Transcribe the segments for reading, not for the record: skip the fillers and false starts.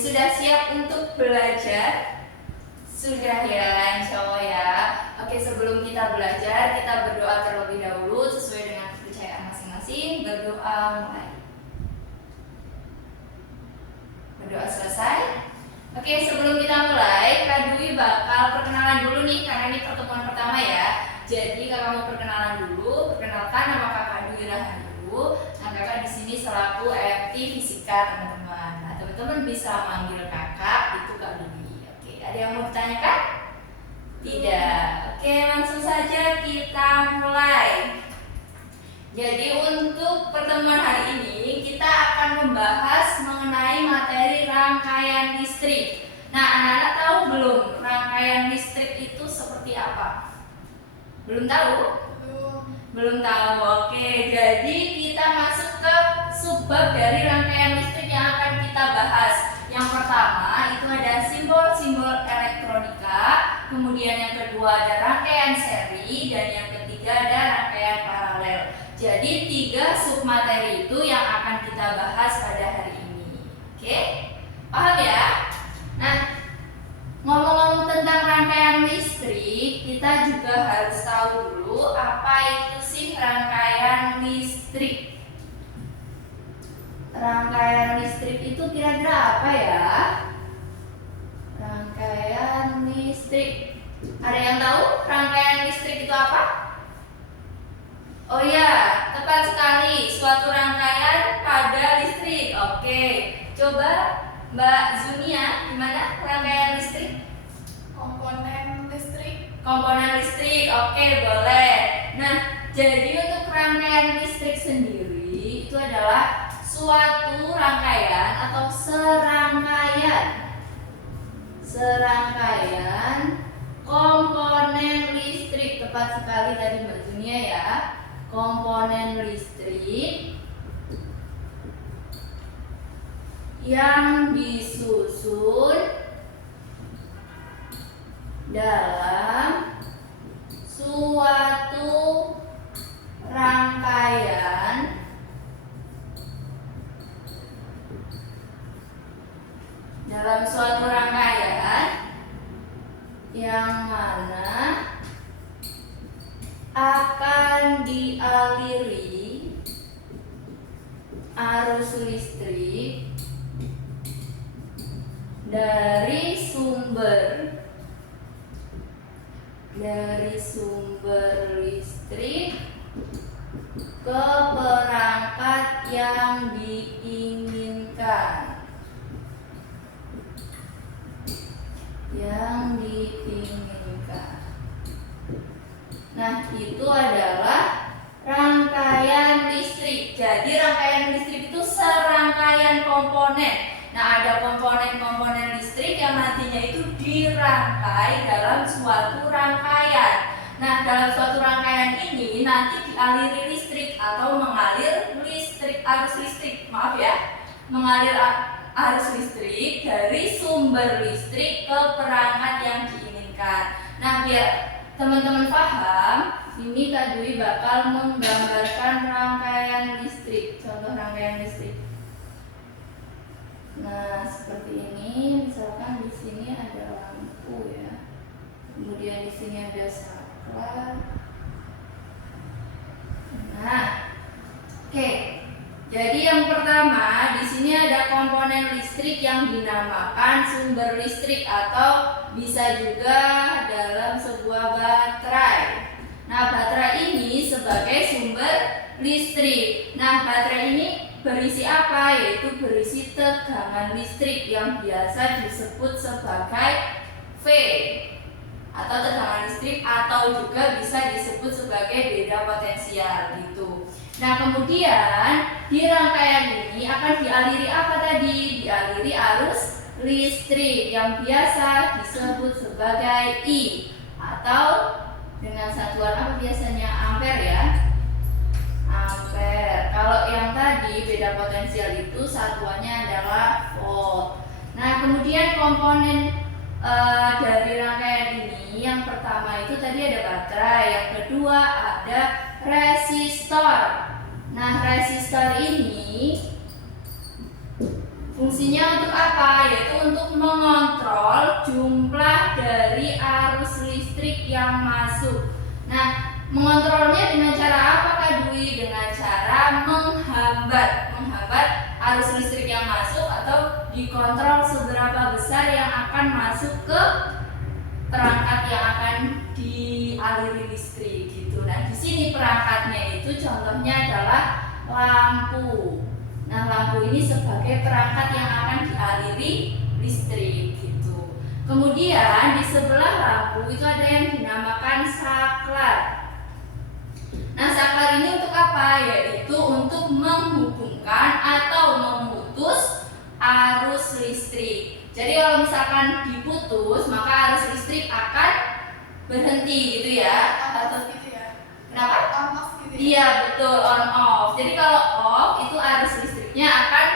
sudah siap untuk belajar? Sudah ya, insya Allah ya. Oke, sebelum kita belajar, kita berdoa terlebih dahulu sesuai dengan kepercayaan masing-masing. Berdoa mulai. Berdoa selesai. Oke, sebelum kita mulai, Kak Dwi bakal perkenalan dulu nih, karena ini pertemuan pertama ya. Jadi kakak mau perkenalan dulu. Perkenalkan, nama kakak Dwi Rahayu. Nah, kakak di sini selaku EFT Fisika, teman-teman. Nah, teman-teman bisa manggil kakak itu Kak Dwi. Oke, ada yang mau ditanyakan? Tidak. Oke, langsung saja kita mulai. Jadi untuk pertemuan hari ini kita akan membahas mengenai materi rangkaian listrik. Nah, anak-anak tahu belum rangkaian listrik itu seperti apa? Belum tahu? Belum tahu. Oke, jadi kita masuk ke subbab dari rangkaian listrik yang akan kita bahas. Yang pertama itu ada simbol-simbol elektronika, kemudian yang kedua ada rangkaian seri, dan yang ketiga ada rangkaian paralel. Jadi 3 submateri itu yang akan kita bahas pada hari ini. Oke? Paham ya? Nah, ngomong-ngomong tentang rangkaian listrik, kita juga harus tahu dulu apa itu sih rangkaian listrik. Rangkaian listrik itu kira-kira apa ya? Rangkaian listrik. Ada yang tahu rangkaian listrik itu apa? Oh ya, tepat sekali, suatu rangkaian pada listrik. Oke, coba Mbak Zunia, gimana rangkaian listrik? Komponen listrik. Komponen listrik, oke, boleh. Nah, jadi untuk rangkaian listrik sendiri itu adalah suatu rangkaian atau serangkaian komponen listrik. Tepat sekali tadi Mbak Zunia ya. Komponen listrik yang disusun dalam suatu rangkaian yang mana akan dialiri arus listrik dari sumber listrik ke perangkat yang diinginkan. Nah, itu adalah rangkaian listrik. Jadi rangkaian listrik itu serangkaian komponen. Nah, ada komponen-komponen listrik yang nantinya itu dirangkai dalam suatu rangkaian. Nah, dalam suatu rangkaian ini nanti dialiri listrik atau mengalir arus listrik. Maaf ya, mengalir arus listrik dari sumber listrik ke perangkat yang diinginkan. Nah, biar teman-teman paham, ini Kak Dwi bakal menggambarkan rangkaian listrik. Contoh rangkaian listrik. Nah, seperti ini. Misalkan di sini ada lampu ya. Kemudian di sini ada saklar. Nah, oke. Jadi yang pertama di sini ada komponen listrik yang dinamakan sumber listrik atau bisa juga dalam sebuah baterai. Nah, baterai ini sebagai sumber listrik. Nah, baterai ini berisi apa? Yaitu berisi tegangan listrik yang biasa disebut sebagai V atau tegangan listrik, atau juga bisa disebut sebagai beda potensial gitu. Nah, kemudian di rangkaian ini akan dialiri apa tadi? Dialiri arus listrik yang biasa disebut sebagai I, atau dengan satuan apa biasanya? Ampere ya. Ampere. Kalau yang tadi beda potensial itu satuannya adalah volt. Nah, kemudian komponen dari rangkaian ini, yang pertama itu tadi ada baterai, yang kedua ada resistor. Nah, resistor ini Fungsinya untuk apa? Yaitu untuk mengontrol jumlah dari arus listrik yang masuk. Nah, mengontrolnya dengan cara apa Kak Dwi? Dengan cara menghambat arus listrik yang masuk atau dikontrol seberapa besar yang akan masuk ke perangkat yang akan dialiri listrik gitu. Nah, di sini perangkatnya itu contohnya adalah lampu. Nah, lampu ini sebagai perangkat yang akan dialiri listrik gitu. Kemudian di sebelah lampu itu ada yang dinamakan saklar. Nah, saklar ini untuk apa? Yaitu untuk menghubungkan atau memutus arus listrik. Jadi kalau misalkan diputus, maka arus listrik akan berhenti gitu ya. Atau gitu ya. kenapa? On off gitu ya. Iya, betul, on off. Jadi kalau off itu arus listriknya akan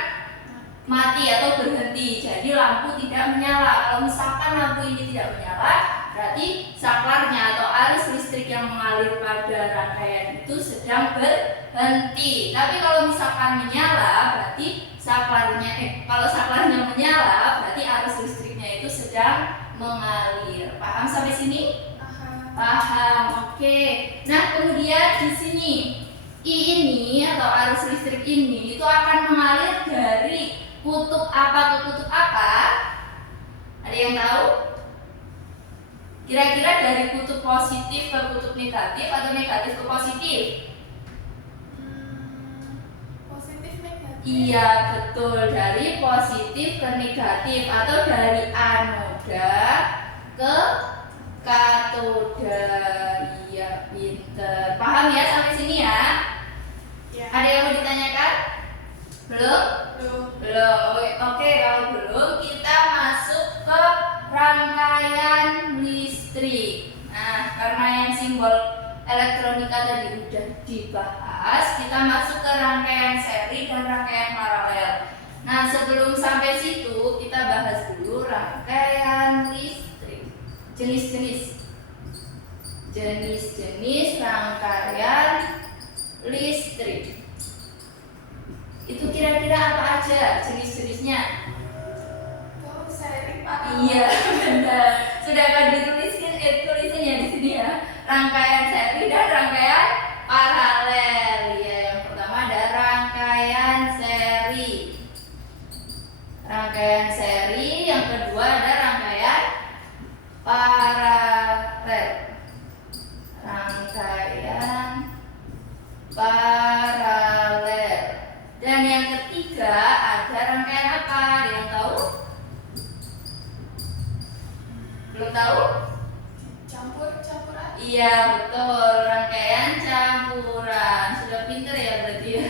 mati atau berhenti. Jadi lampu tidak menyala. Kalau misalkan lampu ini tidak menyala, berarti saklarnya atau arus listrik yang mengalir pada rangkaian itu sedang berhenti. Tapi kalau misalkan menyala, berarti kalau saklarnya menyala, berarti arus listriknya itu sedang mengalir. Paham sampai sini? Paham. Oke. Nah, kemudian di sini I ini atau arus listrik ini itu akan mengalir dari kutub apa ke kutub apa? Ada yang tahu? Kira-kira dari kutub positif ke kutub negatif atau negatif ke positif? Positif negatif. Iya, betul, dari positif ke negatif atau dari anoda ke katoda. Iya, pinter. Paham ya sampai sini ya? Ya. Ada yang mau ditanyakan? Belum? Belum. Oke, kalau belum kita masuk ke rangkaian listrik. Nah, karena yang simbol elektronika tadi udah dibahas, kita masuk ke rangkaian seri dan rangkaian paralel. Nah, sebelum sampai situ kita bahas dulu rangkaian listrik. Jenis-jenis rangkaian listrik. Itu kira-kira apa aja jenis-jenisnya? Tuh seri paralel. Iya, benar. Sudah akan tulisin ya di sini ya. Rangkaian seri dan rangkaian paralel. Ya, yang pertama ada rangkaian seri. Rangkaian seri, yang kedua ada rangkaian paralel. Rangkaian paralel. Dan yang ketiga ada rangkaian apa? Ada yang tahu? Belum tahu? Campuran. Iya, betul, rangkaian campuran. Sudah pinter ya berarti ya.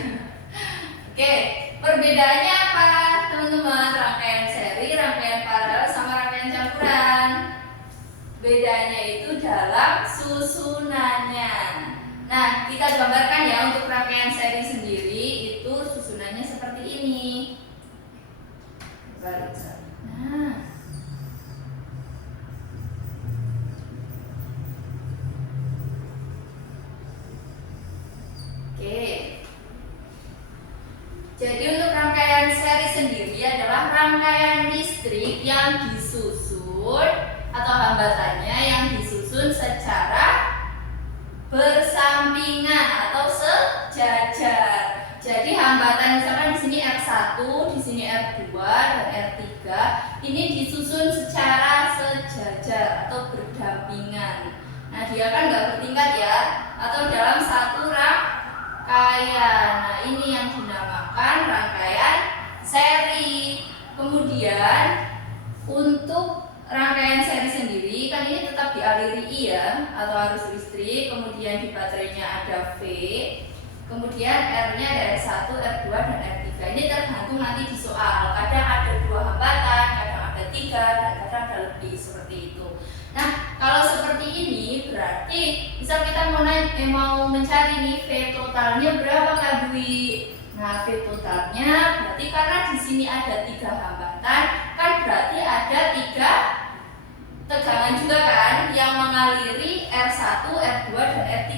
Oke, perbedaannya apa teman-teman? Rangkaian seri, rangkaian paralel sama rangkaian campuran. Bedanya itu dalam susunannya. Nah, kita gambarkan ya untuk rangkaian seri sendiri itu susunannya seperti ini. Nah, oke. Jadi untuk rangkaian seri sendiri adalah rangkaian listrik yang disusun atau hambatannya yang disusun secara bersampingan atau sejajar. Jadi hambatan misalkan di sini R1, di sini R2 dan R3 ini disusun secara sejajar atau berdampingan. Nah, dia kan nggak bertingkat ya, atau dalam satu rangkaian. Nah, ini yang dinamakan rangkaian seri. Kemudian untuk rangkaian seri sendiri kan ini tetap dialiri I ya, atau arus listrik. Kemudian di baterainya ada V. Kemudian R-nya ada R1, R2 dan R3. Ini tergantung nanti di soal. Kadang ada 2 hambatan, kadang ada 3 dan kadang ada lebih seperti itu. Nah, kalau seperti ini berarti misal kita mau mencari nih V totalnya berapa Kak Dwi? Nah, V totalnya berarti karena di sini ada 3 hambatan, kan berarti ada 3 tegangan juga kan yang mengaliri R1, R2 dan R3.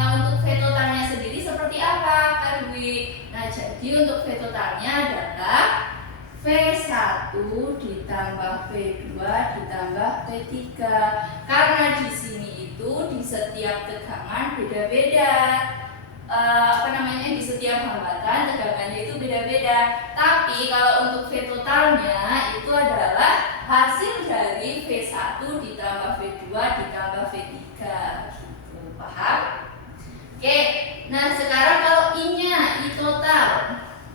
Nah, untuk V totalnya sendiri seperti apa Kak Dwi? Nah, jadi untuk V totalnya adalah V V1 ditambah V2 ditambah V3. Karena di sini itu di setiap tegangan beda-beda. Di setiap hambatan tegangannya itu beda-beda. Tapi kalau untuk V totalnya itu adalah hasil dari V1 ditambah V2 ditambah V3 gitu. Paham? Oke. Nah, sekarang kalau I-nya, I total.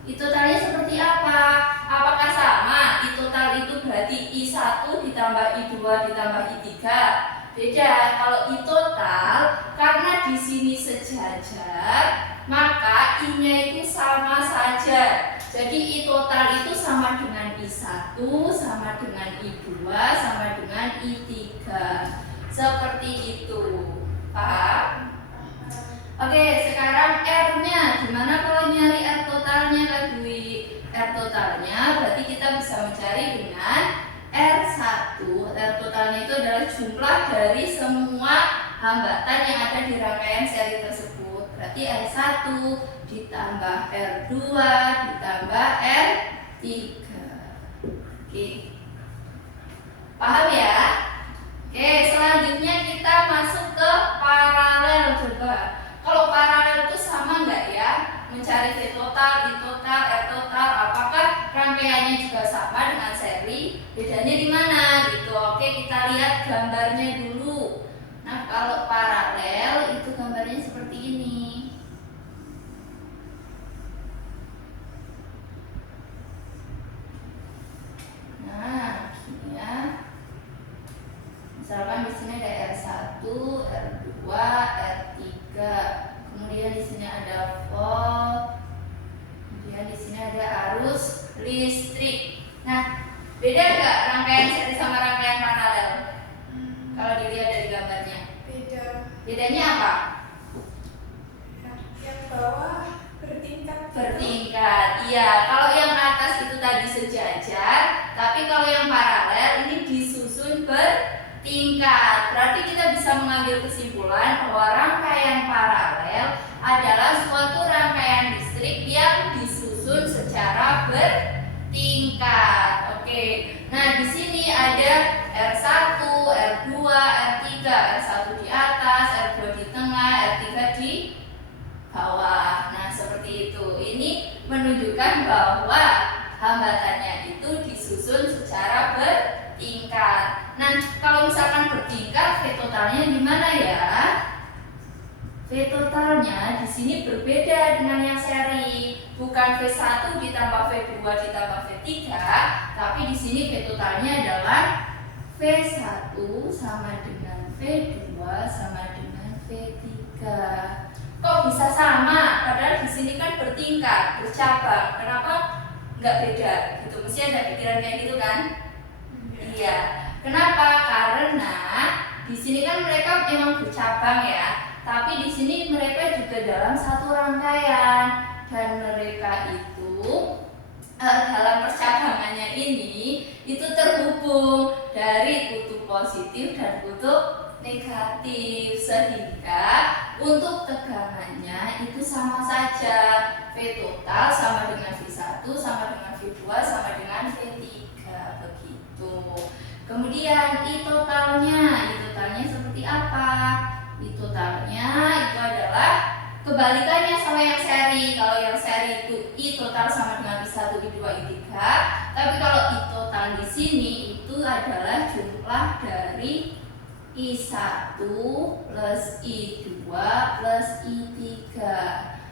I totalnya seperti apa? Apakah sama? I total itu berarti I1 ditambah I2 ditambah I3. Beda. Kalau I total, karena di sini sejajar, maka I-nya itu sama saja. Jadi I total itu sama dengan I1, sama dengan I2, sama dengan I3. Seperti itu. Paham? Oke, sekarang R-nya. Gimana kalau nyari R totalnya, Kak Dwi? R totalnya berarti kita bisa mencari dengan R1. R totalnya itu adalah jumlah dari semua hambatan yang ada di rangkaian seri tersebut. Berarti R1 ditambah R2 ditambah R3. Oke. Paham ya? Oke, selanjutnya kita masuk ke paralel. Coba. Kalau paralel itu sama nggak ya? Mencari V total, I total, R total, apakah rangkaiannya juga sama dengan seri? Bedanya di mana gitu? Oke, kita lihat gambarnya dulu. Nah, kalau paralel itu gambarnya seperti ini. Nah, gini ya. Misalkan di sini ada R1, R2, R3. Kemudian di sini ada volt. Kemudian di sini ada arus listrik. Nah, beda nggak rangkaian seri sama rangkaian paralel? Kalau dilihat dari gambarnya. Beda. Bedanya apa? Yang bawah bertingkat. Bertingkat. Iya, kalau yang atas itu tadi sejajar, tapi kalau yang paralel ini disusun bertingkat. Berarti kita bisa mengambil kesimpulan bahwa rangkaian paralel adalah suatu rangkaian listrik yang disusun secara bertingkat. Oke. Nah, di sini ada R1, R2, R3, R1 di atas, R2 di tengah, R3 di bawah. Nah, seperti itu. Ini menunjukkan bahwa hambatannya itu disusun secara bertingkat. Nah, kalau misalkan bertingkat, V totalnya gimana ya? V totalnya di sini berbeda dengan yang seri. Bukan V1 ditambah V2 ditambah V3, tapi di sini V totalnya adalah V1 sama dengan V2 sama dengan V3. Kok bisa sama? Padahal di sini kan bertingkat, bercabang. Kenapa nggak beda? Gitu. Mesti ada pikiran kayak gitu kan? Iya. Kenapa? Karena di sini kan mereka memang bercabang ya. Tapi di sini mereka juga dalam satu rangkaian dan mereka itu dalam percabangannya ini itu terhubung dari kutub positif dan kutub negatif, sehingga untuk tegangannya itu sama saja. V total sama dengan V1 sama dengan V2 sama dengan V3 begitu. Kemudian I totalnya seperti apa? I totalnya itu adalah kebalikannya sama yang seri. Kalau yang seri itu I total sama dengan I1, I2, I3. Tapi kalau I total di sini itu adalah jumlah dari I1 plus I2 plus I3.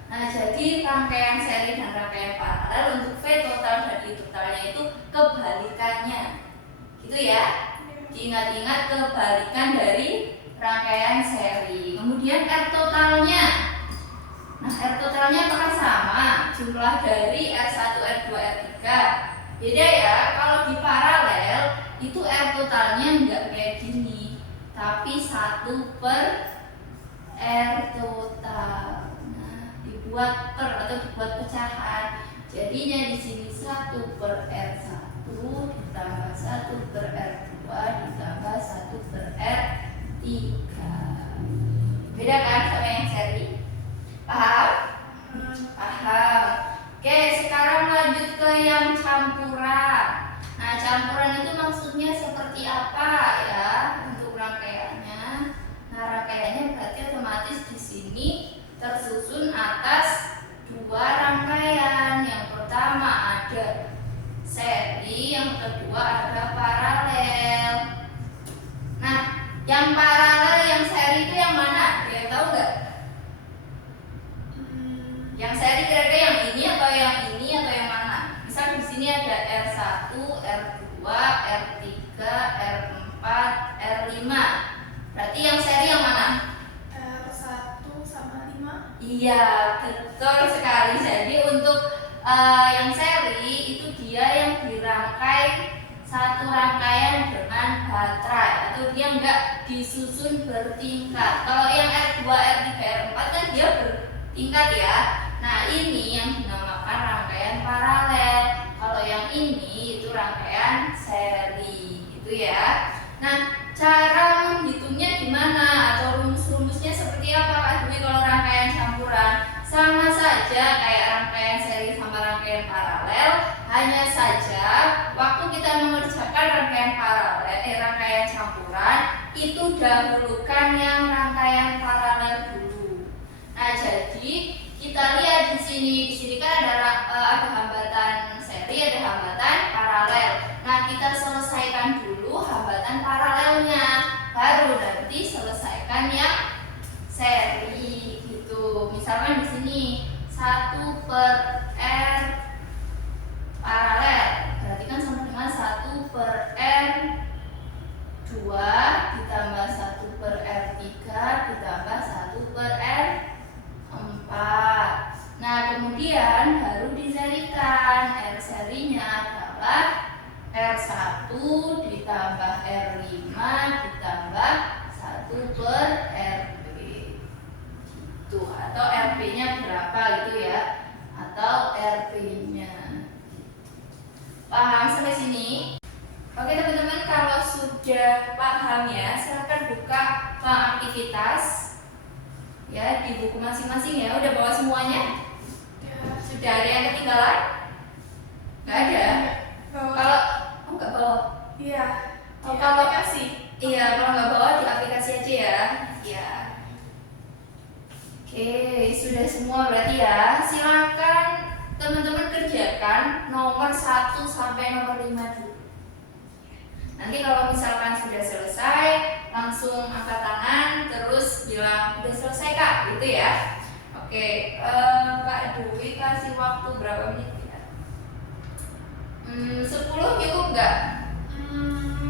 Nah, jadi rangkaian seri dan rangkaian paralel untuk V total dan I totalnya itu kebalikannya. Gitu ya. Diingat-ingat kebalikan dari rangkaian seri. Kemudian R totalnya. Nah, R totalnya apakah sama? Jumlah dari R1, R2, R3. Beda ya. Kalau di paralel itu R totalnya enggak kayak gini, tapi 1 per R total. Nah, dibuat per atau dibuat pecahan. Jadinya di sini 1 per R1 ditambah 1 per R2 ditambah 1 per R3. Beda kan sama yang seri? Paham? Paham. Oke, sekarang lanjut ke yang campuran. maksudnya seperti apa ya untuk rangkaiannya. Nah, rangkaiannya berarti otomatis di sini tersusun atas dua rangkaian. Yang pertama ada seri, yang kedua ada paralel. Nah, yang paralel, yang seri itu yang mana? Kalian tahu nggak? Yang seri kira-kira yang ini atau yang ini atau yang mana? Misal di sini ada R1, R2, R3, R4, R5. Berarti yang seri yang mana? R1 sama 5. Iya, betul sekali. Jadi untuk yang seri itu dia yang dirangkai satu rangkaian dengan baterai, atau dia enggak disusun bertingkat. Kalau yang R2, R3, R4 kan dia bertingkat ya. Nah, ini yang dinamakan rangkaian paralel. Kalau yang ini itu rangkaian seri, gitu ya. Nah, cara menghitungnya gimana atau rumus-rumusnya seperti apa Kak Dwi kalau rangkaian campuran? Sama saja kayak rangkaian seri sama rangkaian paralel, hanya saja waktu kita mengerjakan rangkaian rangkaian campuran itu dahulukan yang rangkaian paralel dulu. Nah, jadi kita lihat di sini kan ada hambatan seri, ada hambatan paralel. Nah, kita selesaikan dulu hambatan paralelnya, baru nanti selesaikan yang seri gitu. Misalkan di sini 1/R paralel, berarti kan sama dengan 1/R2 ditambah 1/R3 ditambah 1/R4. Nah, kemudian baru diserikan. R serinya adalah R1 ditambah R5 ditambah 1/RB gitu, atau RB-nya berapa gitu ya, atau RB-nya. Paham sampai sini? Oke teman-teman, kalau sudah paham ya, silahkan buka aktivitas ya di buku masing-masing ya. Udah bawa semuanya? Ya. Sudah ada yang ketinggalan? Nggak ada? Kalau nggak bawa? Iya. Oh, Di kalau aplikasi. iya, kalau nggak bawa di aplikasi aja ya. Ya. Oke, sudah semua berarti ya. Silakan teman-teman kerjakan nomor 1 sampai nomor 5 dulu. Nanti kalau misalkan sudah selesai, langsung angkat tangan terus bilang udah selesai Kak, gitu ya. Oke, Kak Dwi kasih waktu berapa menit ya? 10 cukup nggak?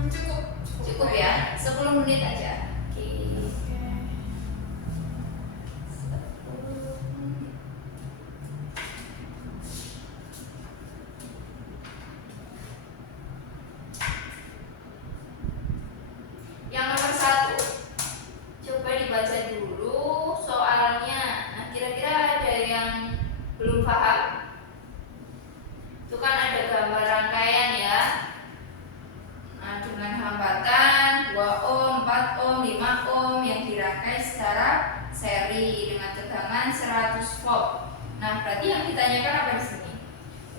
Cukup. Cukup ya, 10 menit aja. Oke. Oke. 10 menit. Yang nomor 1, coba dibaca dulu soalnya. Nah, kira-kira ada yang belum paham? Itu kan ada gambar rangkaian ya. Nah, dengan hambatan 2 ohm, 4 ohm, 5 ohm yang dirangkai secara seri dengan tegangan 100 volt. Nah, berarti yang ditanyakan apa di sini?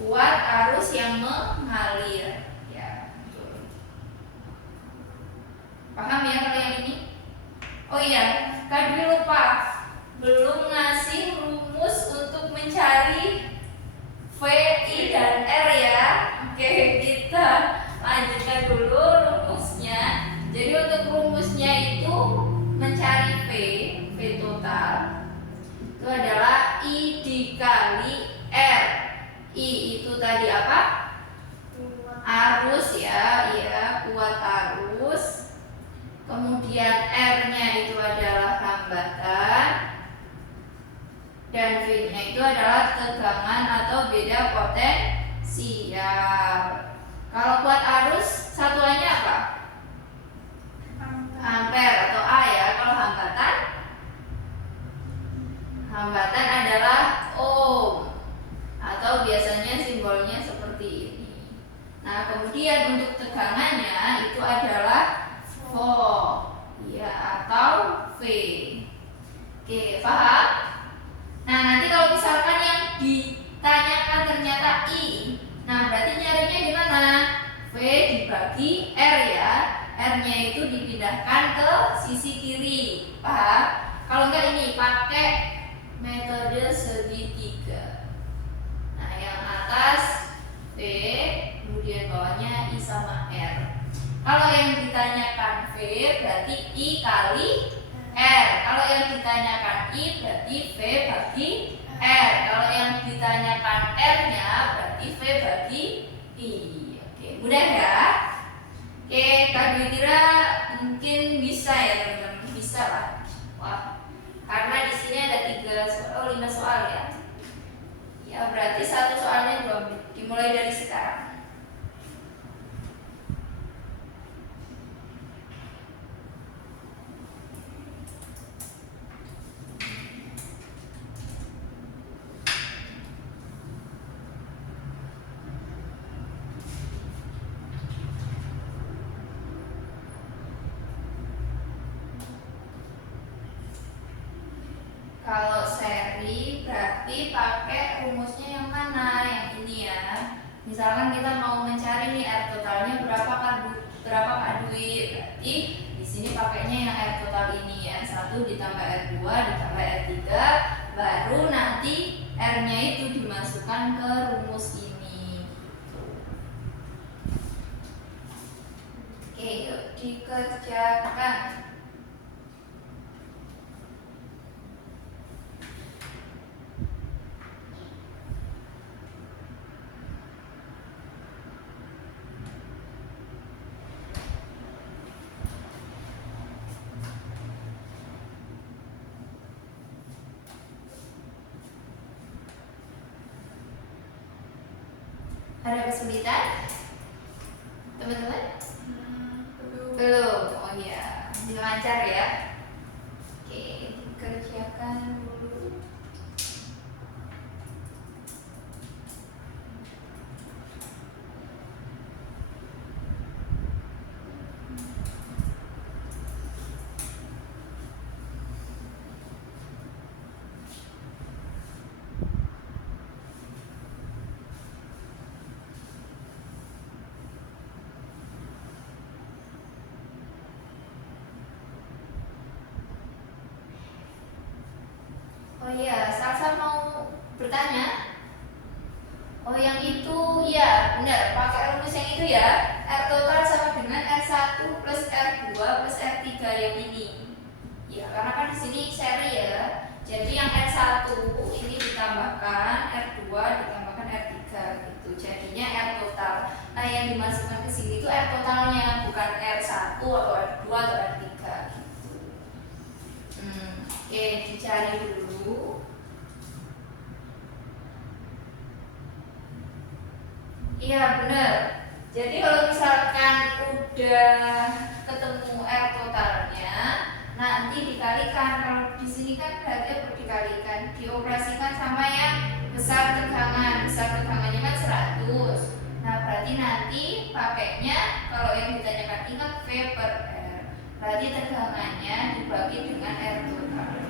Kuat arus yang mengalir. Ya, betul. Paham ya kalau yang ini? Oh iya, Kak Dwi lupa belum ngasih rumus untuk mencari V, I, dan R ya. Oke, kita lanjutkan dulu rumusnya. Jadi untuk rumusnya itu mencari V total itu adalah I dikali R. I itu tadi apa? Arus ya, iya, kuat arus. Kemudian R-nya itu adalah hambatan, dan V-nya itu adalah tegangan atau beda potensial. Kalau kuat arus satuannya apa? Ampere atau A ya. Kalau hambatan adalah ohm, atau biasanya simbolnya seperti ini. Nah, kemudian untuk tegangannya itu adalah volt ya, atau V. Oke, paham? Nah, nanti kalau misalkan yang ditanyakan ternyata I, nah berarti nyarinya gimana? V dibagi R R-nya itu dipindahkan ke sisi kiri. Paham? Kalau enggak ini pakai metode segitiga. Nah, yang atas V, kemudian bawahnya I sama R. Kalau yang ditanyakan V berarti I kali R. Kalau yang ditanyakan I berarti V bagi R. Kalau yang ditanyakan R-nya berarti V bagi I. Oke, mudah ya? Oke, Kak Dwi kira mungkin bisa ya teman-teman, bisa lah. Wah, karena di sini ada 5 soal ya. Ya berarti satu soalnya 2 menit. Dimulai dari sekarang. Kalau seri berarti pakai rumusnya yang mana? Yang ini ya. Misalkan kita mau mencari nih R totalnya berapa Kak Dwi? Berarti di sini pakainya yang R total ini ya. 1 ditambah R2 ditambah R3, baru nanti R-nya itu dimasukkan ke rumus ini. Oke, yuk dikerjakan. Ada kesulitan? Teman-teman? Belum. Oh iya, lancar ya. Oke, kerjakan dulu. Oh iya, Salsa mau bertanya? Oh yang itu, ya benar, pakai rumus yang itu ya. R total sama dengan R1 plus R2 plus R3 yang ini. Ya, karena kan di sini seri ya. Jadi yang R1 ini ditambahkan R2 ditambahkan R3 gitu. Jadinya R total. Nah, yang dimasukkan ke sini itu R totalnya, bukan R1 atau R2 atau R3 gitu. Oke, dicari dulu. Iya benar. Jadi kalau misalkan udah ketemu R totalnya, nanti dikalikan. Kalau di sini kan berarti dikalikan, dioperasikan sama yang besar tegangan. Besar tegangannya kan 100. Nah berarti nanti pakainya kalau yang ditanyakan ingat V per R. Berarti tegangannya dibagi dengan R totalnya.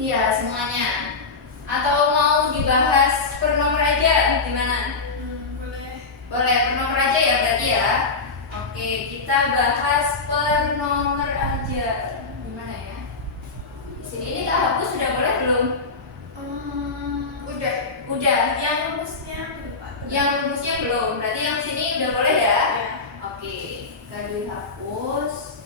Iya semuanya. Atau mau dibahas per nomor aja gimana? Boleh. Boleh per nomor aja ya berarti ya. Oke kita bahas per nomor aja. Gimana ya? Di sini ini tak hapus sudah boleh belum? Udah. Udah. Yang rumusnya belum. Yang rumusnya belum. Berarti yang sini udah boleh ya? Ya. Oke. Kita dihapus.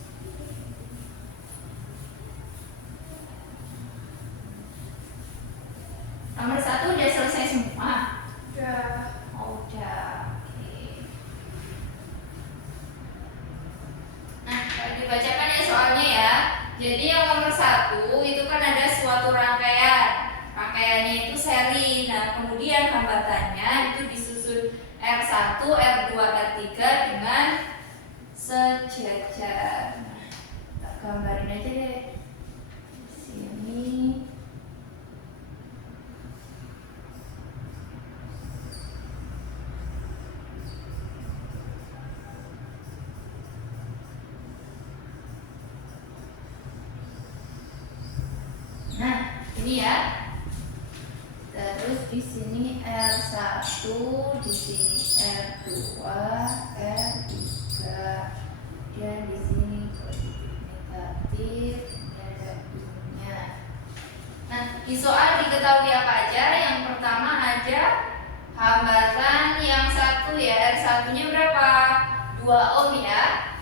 Nomor 1 udah selesai semua. Udah. Oh, udah. Oke. Nah, kalau dibacakan ya soalnya ya. Jadi yang nomor 1 itu kan ada suatu rangkaian rangkaiannya itu seri. Nah, kemudian hambatannya itu disusun R1, R2, R3 dengan sejajar. Nah, kita gambarin aja deh. Di sini. Nah, ini ya. Terus di sini R1, di sini R2, R3, dan di sini positif negatif, ini ada I-nya. Nah, di soal diketahui apa aja? Yang pertama ada hambatan yang satu ya, R1-nya berapa? 2 ohm ya.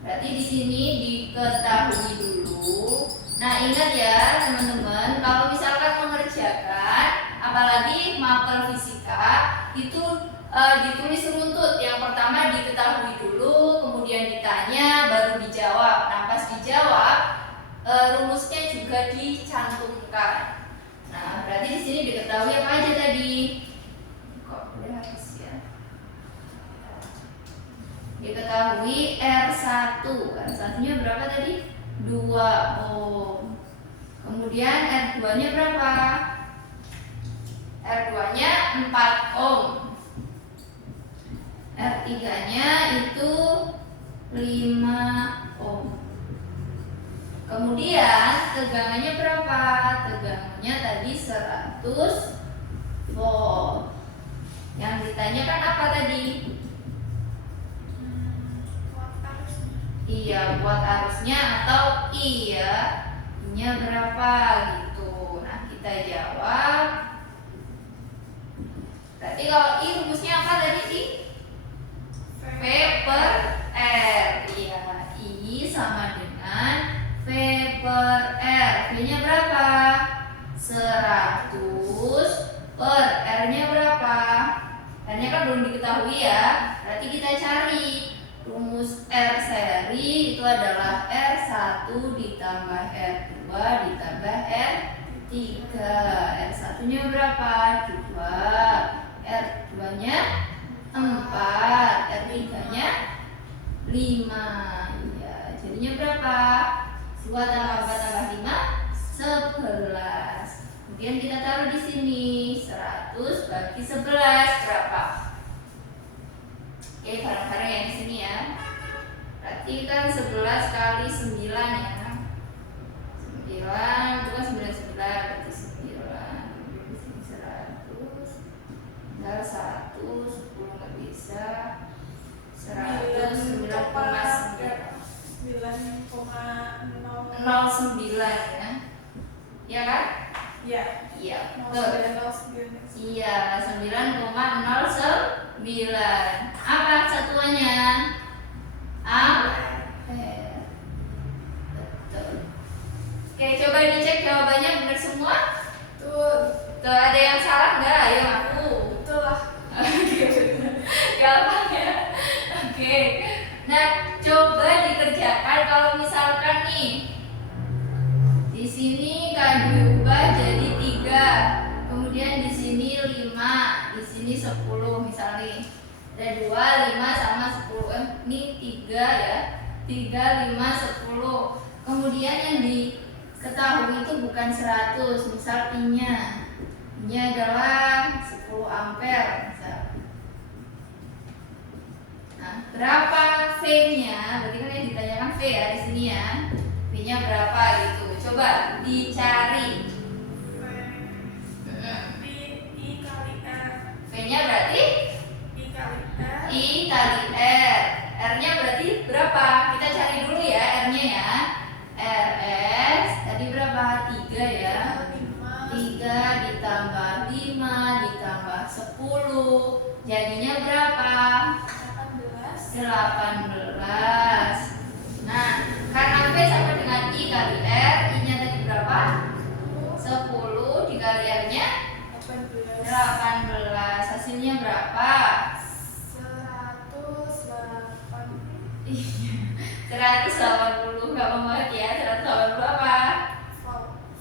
Berarti di sini diketahui dulu. Nah, ingat ya teman-teman, kalau misalkan mengerjakan apalagi mapel fisika itu ditulis runtut. Yang pertama diketahui dulu, kemudian ditanya, baru dijawab. Nah, pas dijawab rumusnya juga dicantumkan. Nah, berarti di sini diketahui apa aja tadi? Kok udah habis ya? Diketahui R1. R1-nya berapa tadi? 2 ohm. Kemudian R2-nya berapa? R2-nya 4 ohm. R3-nya itu 5 ohm. Kemudian tegangannya berapa? Tegangannya tadi 100 volt. Yang ditanyakan apa tadi? Iya, buat arusnya atau iya, I-nya berapa gitu. Nah, kita jawab. Berarti kalau I rumusnya apa tadi I? V per R. Iya, I sama dengan V per R. V-nya berapa? 100 per R-nya berapa? R-nya kan belum diketahui ya. Berarti kita cari rumus R seri itu adalah R1 ditambah R2 ditambah R3. R1-nya berapa? 2. R2-nya 4. R3-nya 5. Ya, jadinya berapa? 2 tambah 4 tambah 5 11. Kemudian kita taruh di sini 100 bagi 11 berapa? Oke, bareng-bareng ya di sini ya. Berarti kan 11 kali 9 ya. 9 itu kan 99 berarti 9. Kemudian di sini 100. Tinggal 1 10 nggak bisa. 100 9,09 ya. Iya kan? Iya. Iya, betul. Iya, 9,09. Apa satuannya? Ampere. Betul. Oke, coba dicek jawabannya benar semua. Betul. Tuh, ada yang salah nggak? Ayo aku. Betul lah. Oke, benar. Gampang ya. Oke. Nah, coba dikerjakan kalau misalkan nih di sini kan diubah jadi 3. Kemudian di sini 5, di sini 10 misalnya. Ada 2, 5 sama 10. Ini 3 ya. 3, 5, 10. Kemudian yang diketahui itu bukan 100. Misal I-nya. I-nya adalah 10 ampere misal. Nah, berapa V-nya? Berarti kan yang ditanyakan V ya di sini ya. V-nya berapa gitu. Coba dicari. I kali R. V-nya berarti I kali R. I kali R. R-nya berarti berapa? Kita cari dulu ya R-nya ya. RS tadi berapa? 3 ya. 3 ditambah 5 ditambah 10. Jadinya berapa? 18. Nah, karena V sama dengan I kali R, I-nya tadi berapa? 10 dikali R-nya 18. Hasilnya berapa? 180. Gak mau banget ya. 180 apa?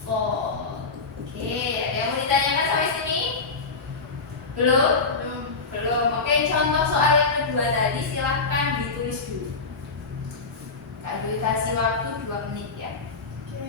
Volt. Oke, ada yang mau ditanya kedua tadi silahkan ditulis dulu. Kak Dwi kasih waktu 2 menit ya. Oke.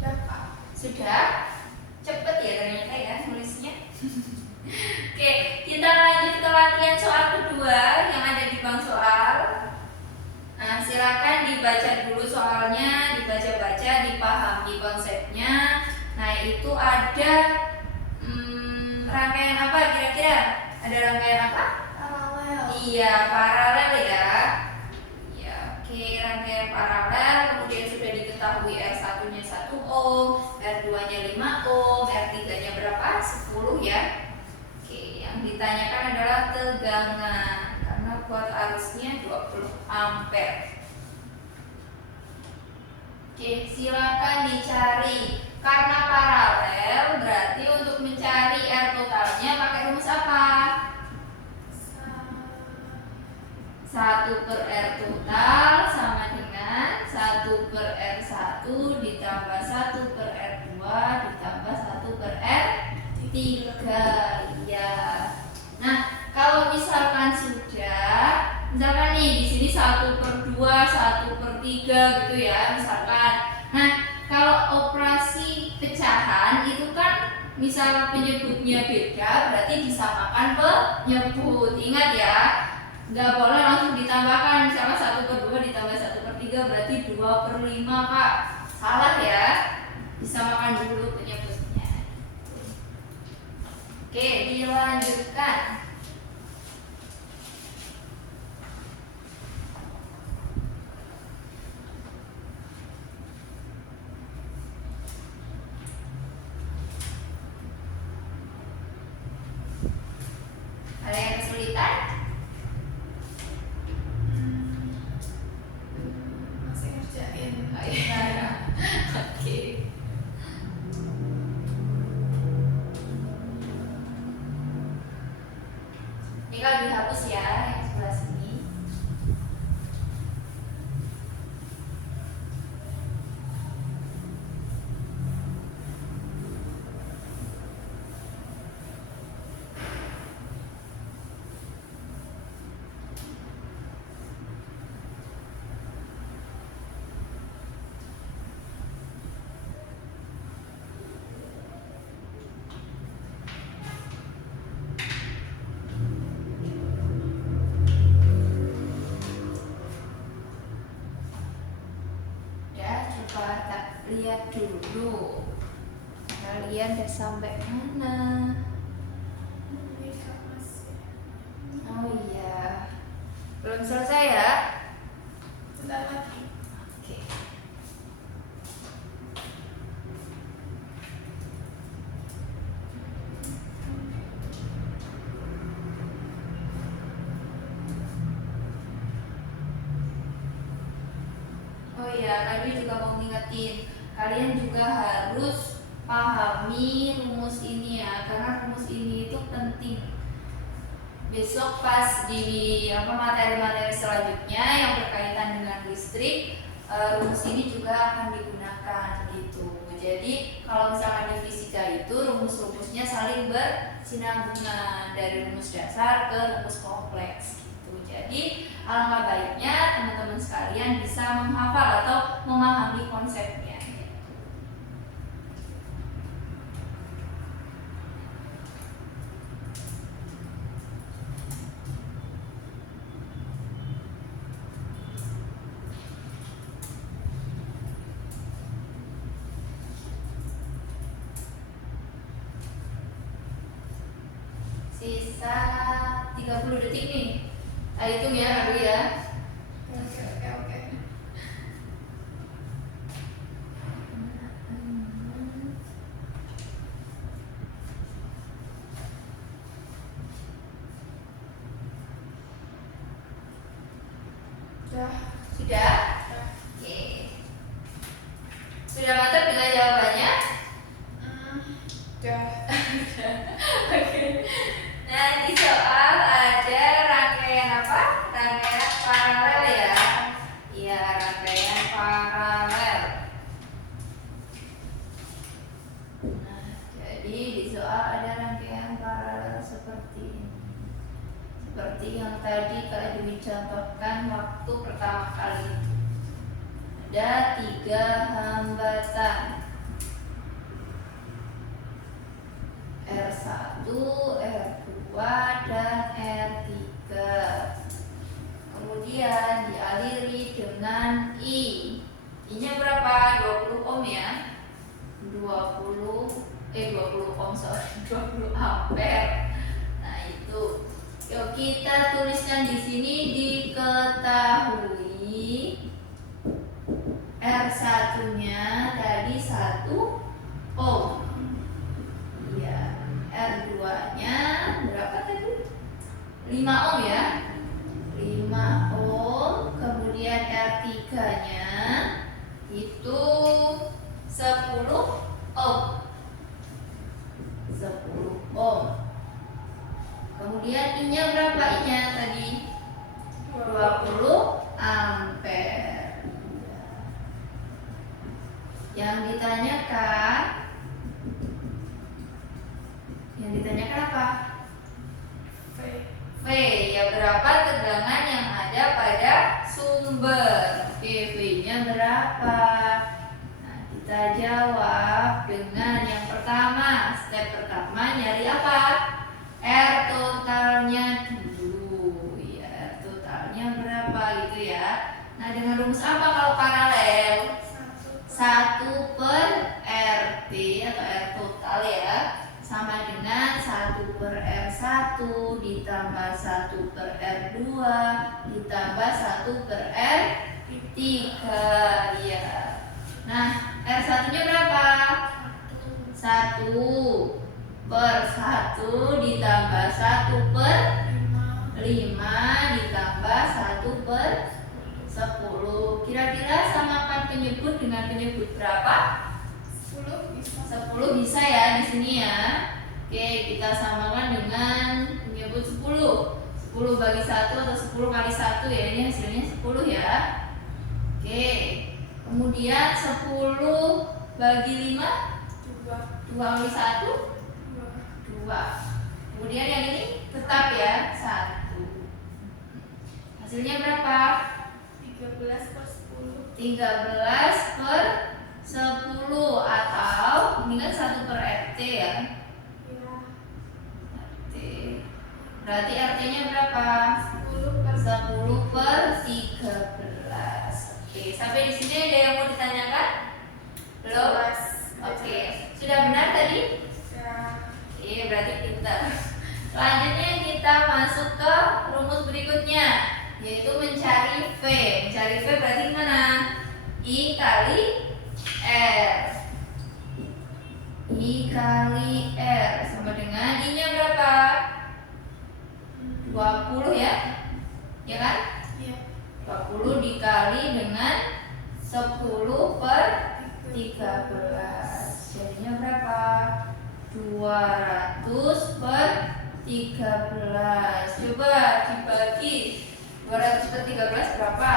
Udah, Kak. Sudah? Cepet ya ternyata ya nulisnya. Oke, kita lanjut ke latihan soal kedua yang ada di bank soal. Nah, silakan dibaca dulu soalnya, dibaca-baca, dipahami konsepnya. Nah, itu ada rangkaian apa kira-kira? Ada rangkaian apa? Paralel. Iya, paralel ya. Ya, oke, rangkaian paralel. Kemudian sudah diketahui R1-nya 1 ohm, R2-nya 5 ohm, R3-nya berapa? 10 ya. Oke, yang ditanyakan adalah tegangan karena kuat arusnya 20 ampere. Oke, silakan dicari. Karena paralel berarti untuk mencari R totalnya pakai rumus apa? 1 per R total sama dengan 1 per R1 ditambah 1 per R2 ditambah 1 per R3 ya. Nah, kalau misalkan sudah, misalkan nih di sini 1 per 2, 1 per 3 gitu ya misalkan. Nah, kalau operasi pecahan itu kan misal penyebutnya beda berarti disamakan penyebut. Ingat ya, nggak boleh langsung ditambahkan. Misalkan 1 per 2 ditambah 1 per 3 berarti 2 per 5 Kak. Salah ya, disamakan dulu penyebutnya. Oke, dilanjutkan. Ada yang kesulitan? Masih ngerjain. Oh, iya. Oke. Ini kalau dihapus ya yang sebelah sini. Coba tak lihat dulu kalian udah sampai mana. Ini Kak masih. Oh iya, belum selesai ya. Bentar lagi. Oke. Oh iya, tadi juga mau ngingetin kalian juga harus pahami rumus ini ya, karena rumus ini itu penting. Besok pas di materi-materi selanjutnya yang berkaitan dengan listrik, rumus ini juga akan digunakan gitu. Jadi kalau misalkan di fisika itu rumus-rumusnya saling bersinambungan dari rumus dasar ke rumus kompleks gitu. Jadi alangkah baiknya teman-teman sekalian bisa menghafal atau memahami konsepnya. Sisa 30 detik nih. Ayo hitung ya, Rabi ya. Oke. Udah. Sudah? Oke. Sudah mantap dengan jawabannya? Udah. Oke. Nah, di soal ada rangkaian apa? Rangkaian paralel ya. Iya, rangkaian paralel. Nah, jadi di soal ada rangkaian paralel seperti ini. Seperti yang tadi Kak Dwi contohkan waktu pertama kali itu. Ada 3 hambatan. R1, R2, dan R3. Kemudian dialiri dengan I. I-nya berapa? 20 ohm ya. 20 ohm, sorry, 20 ampere. Nah, itu. Yuk kita tuliskan di sini, diketahui R1-nya tadi 1 ohm. Iya. R2-nya berapa tadi? 5 ohm ya. 5 ohm. Kemudian R3-nya itu 10 ohm. 10 ohm. Kemudian I-nya berapa? I-nya tadi 20 ampere. Yang ditanyakan apa? V. Ya, berapa tegangan yang ada pada sumber? Oke, V-nya berapa? Nah, kita jawab dengan yang pertama. Step pertama nyari apa? R totalnya dulu. Ya, R totalnya berapa gitu ya. Nah, dengan rumus apa kalau paralel? 1/RT atau R total ya, sama dengan 1/R1 ditambah 1/R2 ditambah 1/R3 ya. Nah, R1-nya berapa? 1/1 ditambah 1/5 ditambah 1/10. Kira-kira samakan penyebut dengan penyebut berapa? 10 bisa ya di sini ya. Oke, kita samakan dengan penyebut 10. 10 bagi 1 atau 10 kali 1 ya, ini hasilnya 10 ya. Oke. Kemudian 10 bagi 5 2 kali 1 2. Kemudian yang ini tetap ya 1. Hasilnya berapa? 13/10 atau ini kan 1/RT ya. RT. Berarti RT-nya berapa? 10/13. Oke, sampai di sini ada yang mau ditanyakan? Belum? Oke, sudah benar tadi? Oke, berarti pintar. Selanjutnya kita masuk ke rumus berikutnya, yaitu mencari V. Mencari V berarti gimana? I kali R. I kali R sama dengan I-nya berapa? 20 ya? Ya kan? Iya. 20 dikali dengan 10/13. Jadinya berapa? 200/13. Coba dibagi 200/13 berapa?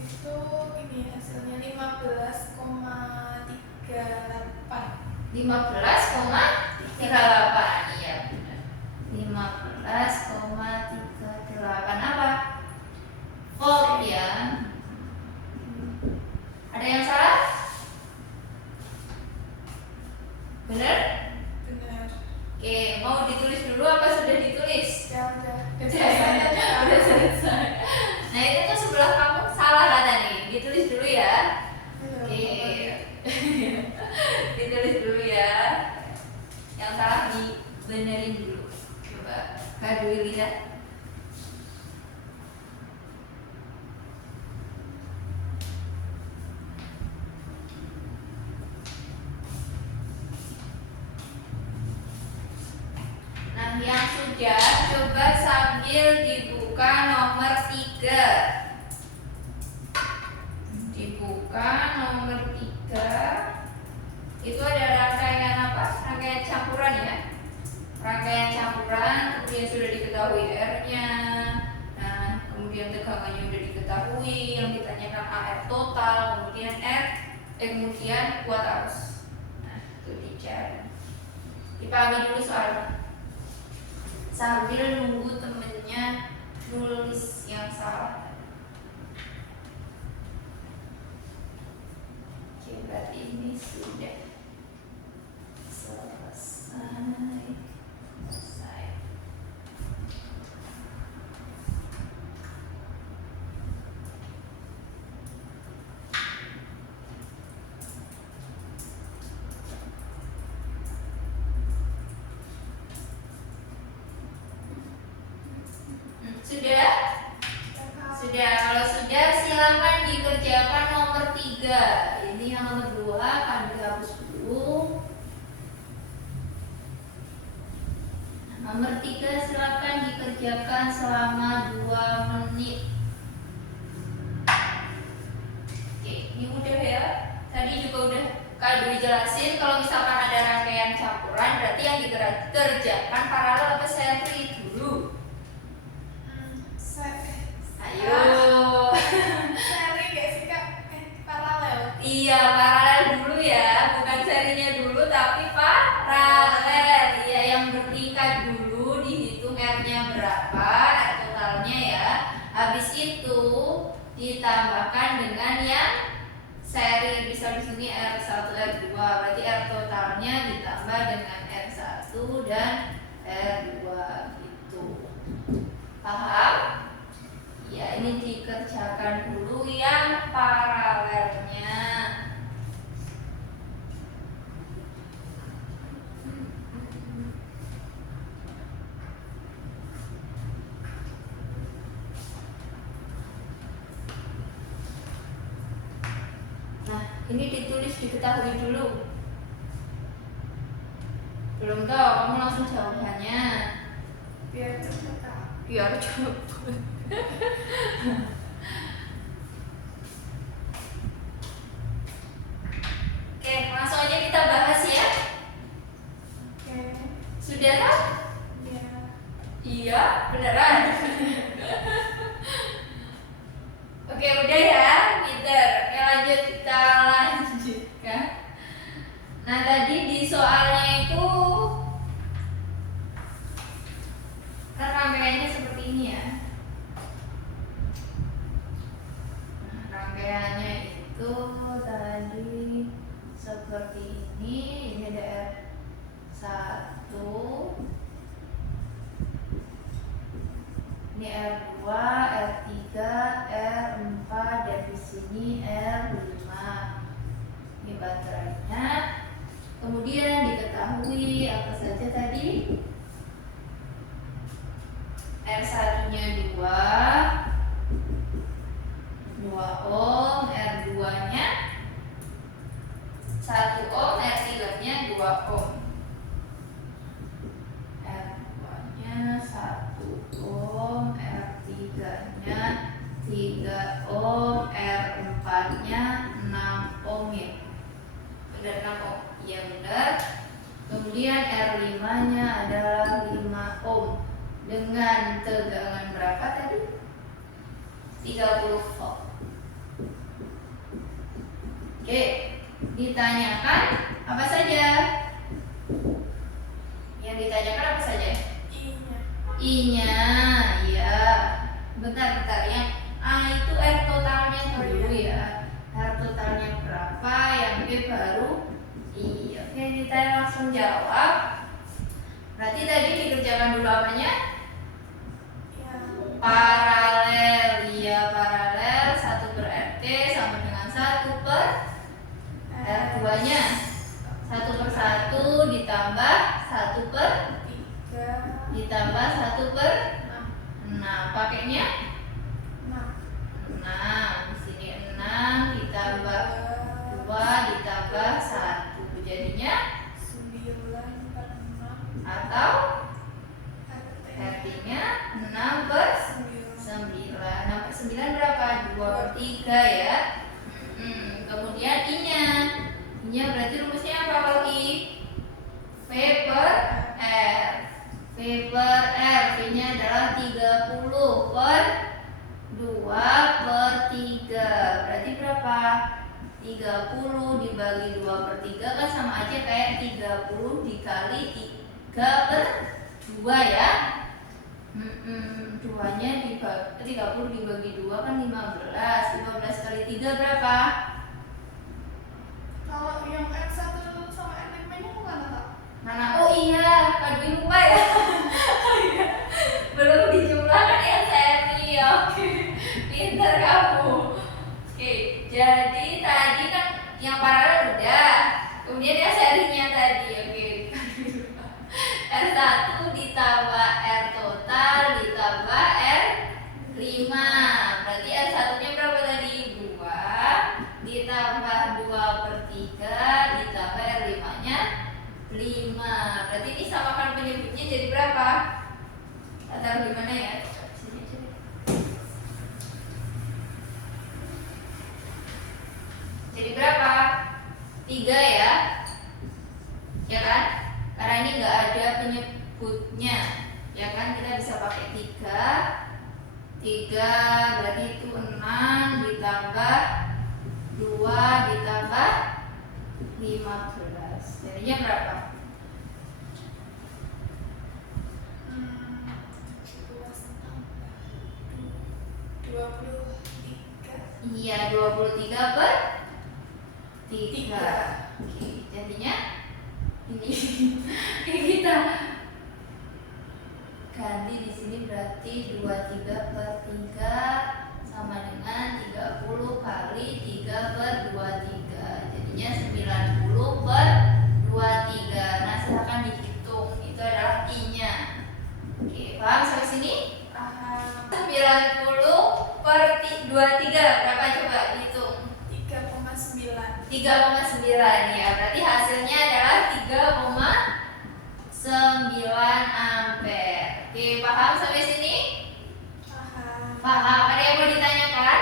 Itu ini hasilnya 15,38. 15,38. Iya benar. 15,38 apa? Volt ya. Ada yang salah? Benar? Benar. Oke, mau ditulis dulu apa sudah ditulis? Ya udah. Udah selesai. Nah, itu tuh sebelah kamu salah kata nih. Ditulis dulu ya. Oke. Ditulis dulu ya. Yang salah dibenerin dulu. Coba Kak Dwi lihat. Nah, yang sudah coba sambil dibuka nomor 3. Bukan, nomor 3 itu ada rangkaian apa? Rangkaian campuran ya. Rangkaian campuran, kemudian sudah diketahui R-nya. Nah, kemudian tegangannya sudah diketahui, yang ditanyakan AR total, kemudian kemudian kuat arus. Nah, itu dicari. Dipahami dulu soalnya. Sambil nunggu temennya nulis yang salah. Oke, berarti ini sudah selesai. Sudah? Sudah. Kalau sudah silakan dikerjakan nomor 3. Ini yang nomor 2 akan dihapus dulu. Nomor 3 silakan dikerjakan selama 2 menit. Oke, ini udah ya. Tadi juga udah Kak Dwi jelasin kalau misalkan ada rangkaian campuran berarti yang dikerjakan paralel apa seri dulu. Ayo. Seri gak sih Kak? Paralel. Iya, paralel dulu ya, bukan serinya dulu tapi paralel. Iya, yang bertingkat dulu dihitung R-nya berapa, R totalnya ya. Habis itu ditambahkan dengan yang seri, bisa di sini R1, R2. Berarti R totalnya ditambah dengan R1 dan R2 gitu. Paham? Ya, ini dikerjakan dulu yang paralelnya. Nah, ini ditulis diketahui dulu. Belum tahu, kamu langsung jawabannya. Biar cepet Kak. Biar cepet. Oke, langsung aja kita bahas ya. Oke. Sudah kan? Ya. Iya, beneran. Oke, udah ya, Peter. Oke, lanjut, kita lanjutkan. Nah, tadi di soalnya itu kan rangkaiannya seperti ini ya. Nah, rangkaiannya itu tadi seperti ini. Ini ada R1, ini R2, R3, R4, dan di sini R5. Ini baterainya. Kemudian diketahui apa saja tadi? R1-nya 2 ohm, R2-nya 1 ohm, R3-nya 2 ohm. R2-nya 1 ohm, R3-nya 3 ohm, R4-nya 6 ohm ya. Benar 6 ohm? Iya benar. Kemudian R5-nya adalah 5 ohm dengan tegangan berapa tadi? 30 volt. Oke, ditanyakan apa saja? Yang ditanyakan apa saja? I-nya. I-nya, ya. Bentar. Yang A itu R totalnya dulu ya. R totalnya berapa? Yang B baru I. Oke, kita langsung jawab. Berarti tadi dikerjakan dulu apanya? Ya. Paralel, iya paralel. 1 per RT sama dengan 1 per R2 nya 1 per 1 ditambah 1 per 3. ditambah 1 per 6. 6. Pakainya 6. 6. Di sini 6 ditambah 2 ditambah 1 jadinya 9 per 6. atau artinya 6 per 9. 6 per 9 berapa? 2 per 3 ya. I-nya berarti rumusnya apa kalau I? V per R. V per R, V-nya adalah 30 per 2 per 3. Berarti berapa? 30 dibagi 2 per 3 kan sama aja kayak 30 dikali 3 per 2 ya. 2-nya dibagi 30 dibagi 2 kan 15. 15 kali 3 berapa? Kalau yang R1 sama R5-nya bukan apa? Mana? Oh iya, Kak Dwi lupa ya. Belum dijumlahkan ya seri. Oke. Pintar kamu. Oke, jadi tadi kan yang paralel udah. Kemudian ya serinya tadi. Oke. R1 ditambah R total ditambah R5. Berarti R1-nya berapa tadi? 2 ditambah 2 per 3 ditambah R5-nya 5. Berarti ini samakan penyebutnya jadi berapa? Kita taruh di mana ya? Sini aja deh. Jadi berapa? 3 ya? Ya kan? Karena ini nggak ada penyebutnya, ya kan? Kita bisa pakai 3 berarti itu 6 ditambah 2 ditambah 15. Jadinya berapa? 23. Iya, 23 per 3. Oke, jadinya ini ini kita ganti di sini berarti 23 per 3 sama dengan 30 kali 3 per 23. Jadinya 90 per 23. Nah, silakan dihitung. Itu adalah I-nya. Oke, paham sampai sini? 90 per 23 berapa coba hitung? 3,9. 3,9 ya. Berarti hasilnya adalah 3,9 ampere. Oke, paham sampai sini? Paham. Ada yang mau ditanyakan?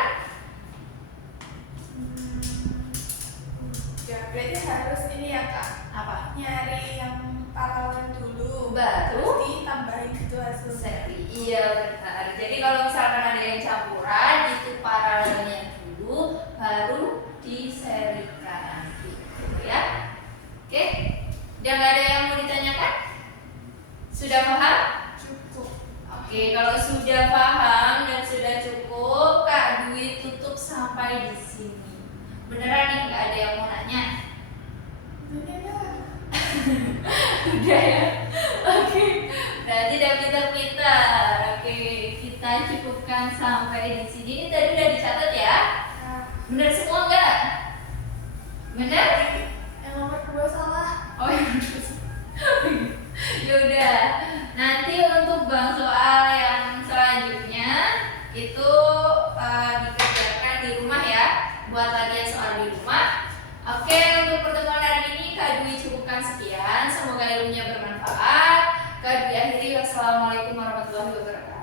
Ya, berarti harus ini ya Kak. Apa? Nyari yang paralel dulu. Baru Terus ditambahin gitu hasilnya. seri. Iya benar. Jadi kalau misalkan ada yang campuran, itu paralelnya dulu, baru diserikan. Gitu ya. Oke. Udah nggak ada yang mau ditanyakan? Sudah paham? Cukup. Oke, kalau sudah paham dan sudah cukup, Kak Dwi tutup sampai di sini. Beneran nih, nggak ada yang mau nanya? Udah ya. Oke. Berarti udah pintar-pintar. Oke, kita cukupkan sampai di sini. Ini tadi udah dicatat ya? Bener semua nggak? Bener? Yang nomor 2 salah. Oh ya. Yaudah. Nanti untuk bang soal yang selanjutnya itu dikerjakan di rumah ya. Buat latihan soal di rumah. Oke, untuk pertemuan hari ini Kak Dwi cukupkan sekian. Semoga ilmunya bermanfaat. Kak Dwi akhiri. Wassalamualaikum warahmatullahi wabarakatuh.